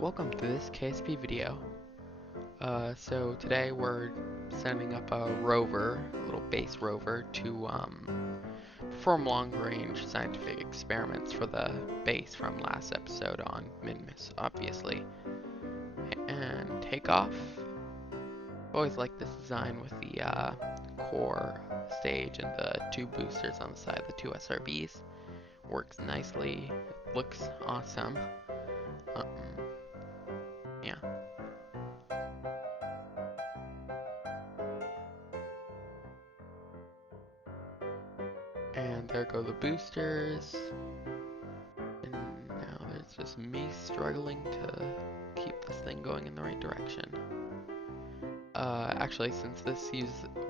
Welcome to this KSP video. So today we're sending up a rover, a little base rover, to perform long-range scientific experiments for the base from last episode on Minmus, obviously. And take off. Always like this design with the core stage and the two boosters on the side, the two SRBs. Works nicely, looks awesome. Yeah. And there go the boosters. And now there's just me struggling to keep this thing going in the right direction. Actually, since this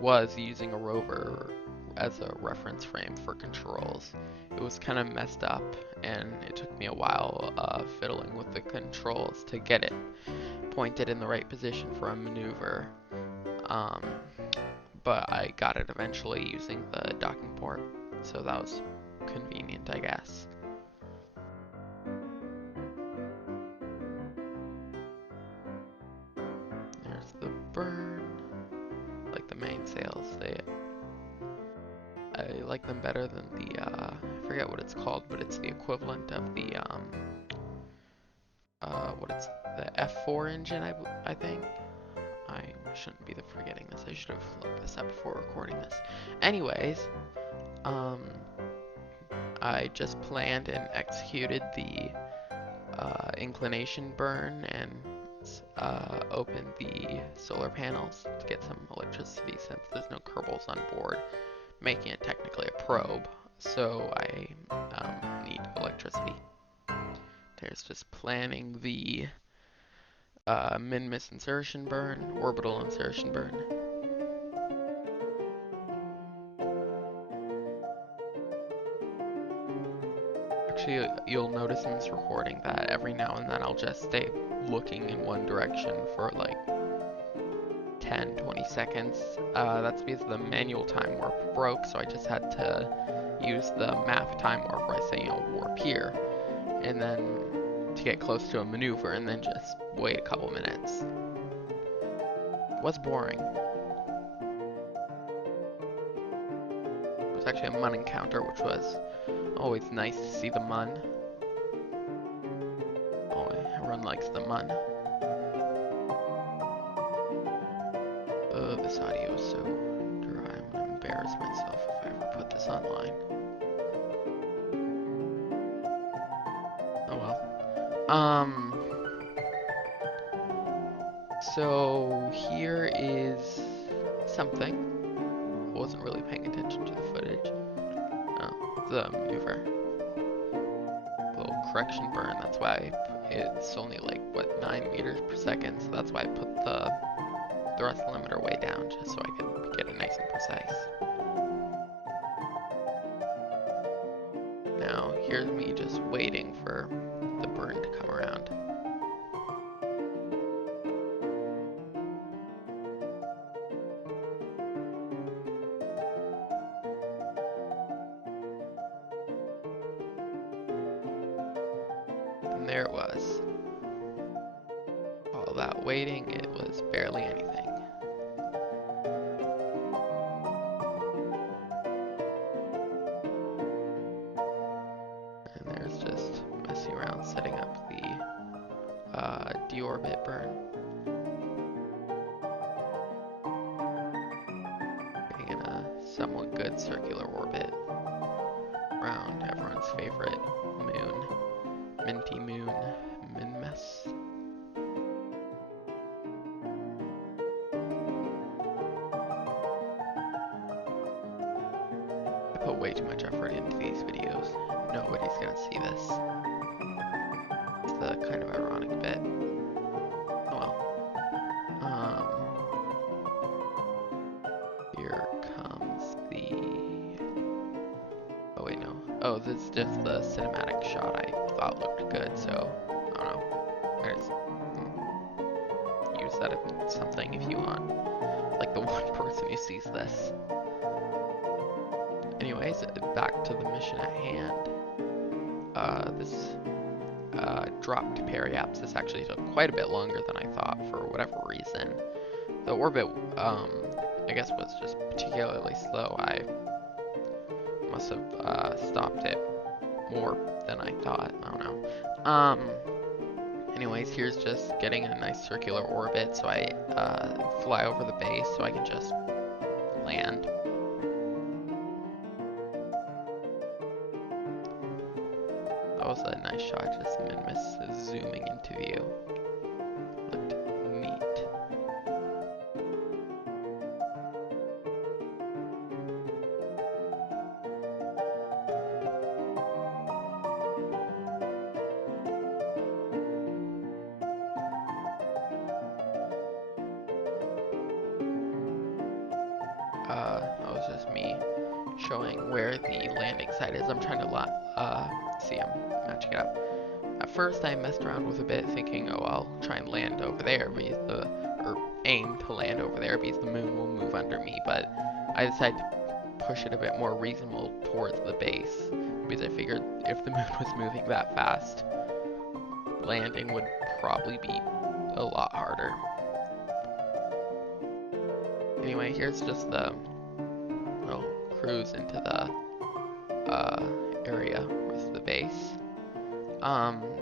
was using a rover as a reference frame for controls, it was kind of messed up, and it took me a while fiddling with the controls to get it pointed in the right position for a maneuver. But I got it eventually using the docking port, so that was convenient, I guess. There's the burn. Like the mainsails, I like them better than the I forget what it's called, but it's the equivalent of the the F4 engine, I think. I shouldn't be forgetting this. I should have looked this up before recording this. Anyways, I just planned and executed the inclination burn and opened the solar panels to get some electricity since there's no Kerbals on board, making it technically a probe. So I need electricity. There's just planning the Minmus insertion burn, orbital insertion burn. Actually, you'll notice in this recording that every now and then I'll just stay looking in one direction for like 10-20 seconds. That's because the manual time warp broke, so I just had to use the map time warp where I say, warp here, and then to get close to a maneuver, and then just wait a couple minutes. Was boring. It was actually a mun encounter, which was always nice to see the mun. Oh, everyone likes the mun. This audio is so dry, I'm gonna embarrass myself if I ever put this online. Oh well. So here is something. I wasn't really paying attention to the footage. Oh, the maneuver. Little correction burn, that's why it's only like, what, 9 meters per second, so that's why I put the thrust limiter way down, just so I could get it nice and precise. Now, here's me just waiting for the burn to come around. And there it was. All that waiting, it was barely anything. And there's just messing around setting up the deorbit burn. Getting in a somewhat good circular orbit around everyone's favorite moon, minty moon, Minmus. I put way too much effort into these videos. Nobody's gonna see this. It's the kind of ironic bit. Oh well. Here comes the... Oh wait, no. Oh, this is just the cinematic shot I thought looked good, so I don't know. There's... Use that as something if you want. Like the one person who sees this. Anyways, back to the mission at hand. dropped to periapse. This actually took quite a bit longer than I thought for whatever reason. The orbit, I guess, was just particularly slow. I must have stopped it more than I thought. I don't know. Anyways, here's just getting a nice circular orbit, so I fly over the base so I can just land. That was a nice shot, just Minmus zooming into view. Looked neat. That was just me showing where the landing site is. I'm trying to see, I'm matching it up. At first I messed around with a bit thinking, oh, I'll try and land over there because or aim to land over there because the moon will move under me, but I decided to push it a bit more reasonable towards the base because I figured if the moon was moving that fast, landing would probably be a lot harder. Anyway, here's just the little cruise into the area with the base.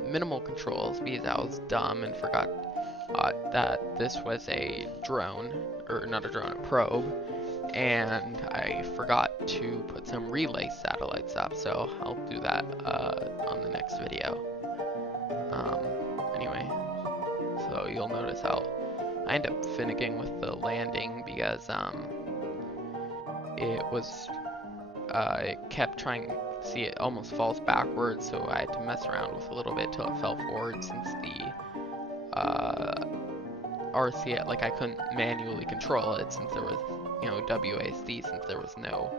Minimal controls because I was dumb and forgot that this was a drone, or not a drone, a probe, and I forgot to put some relay satellites up, so I'll do that on the next video. Anyway, so you'll notice how I end up finicking with the landing because it kept trying. See, it almost falls backwards, so I had to mess around with a little bit till it fell forward since the RC, like I couldn't manually control it since there was, you know, WASD, since there was no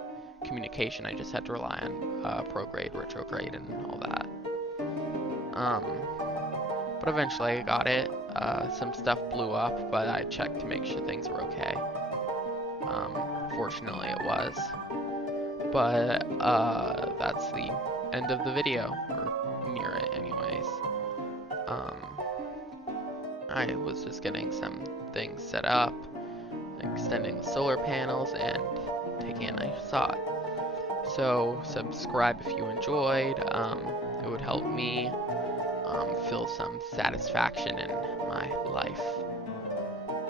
communication. I just had to rely on prograde, retrograde, and all that. But eventually I got it. Some stuff blew up, but I checked to make sure things were okay. Fortunately it was. But that's the end of the video, or near it anyways. I was just getting some things set up, extending the solar panels, and taking a nice shot. So subscribe if you enjoyed. It would help me feel some satisfaction in my life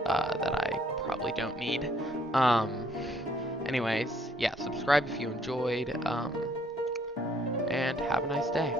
that I probably don't need. Anyways, yeah, subscribe if you enjoyed, and have a nice day.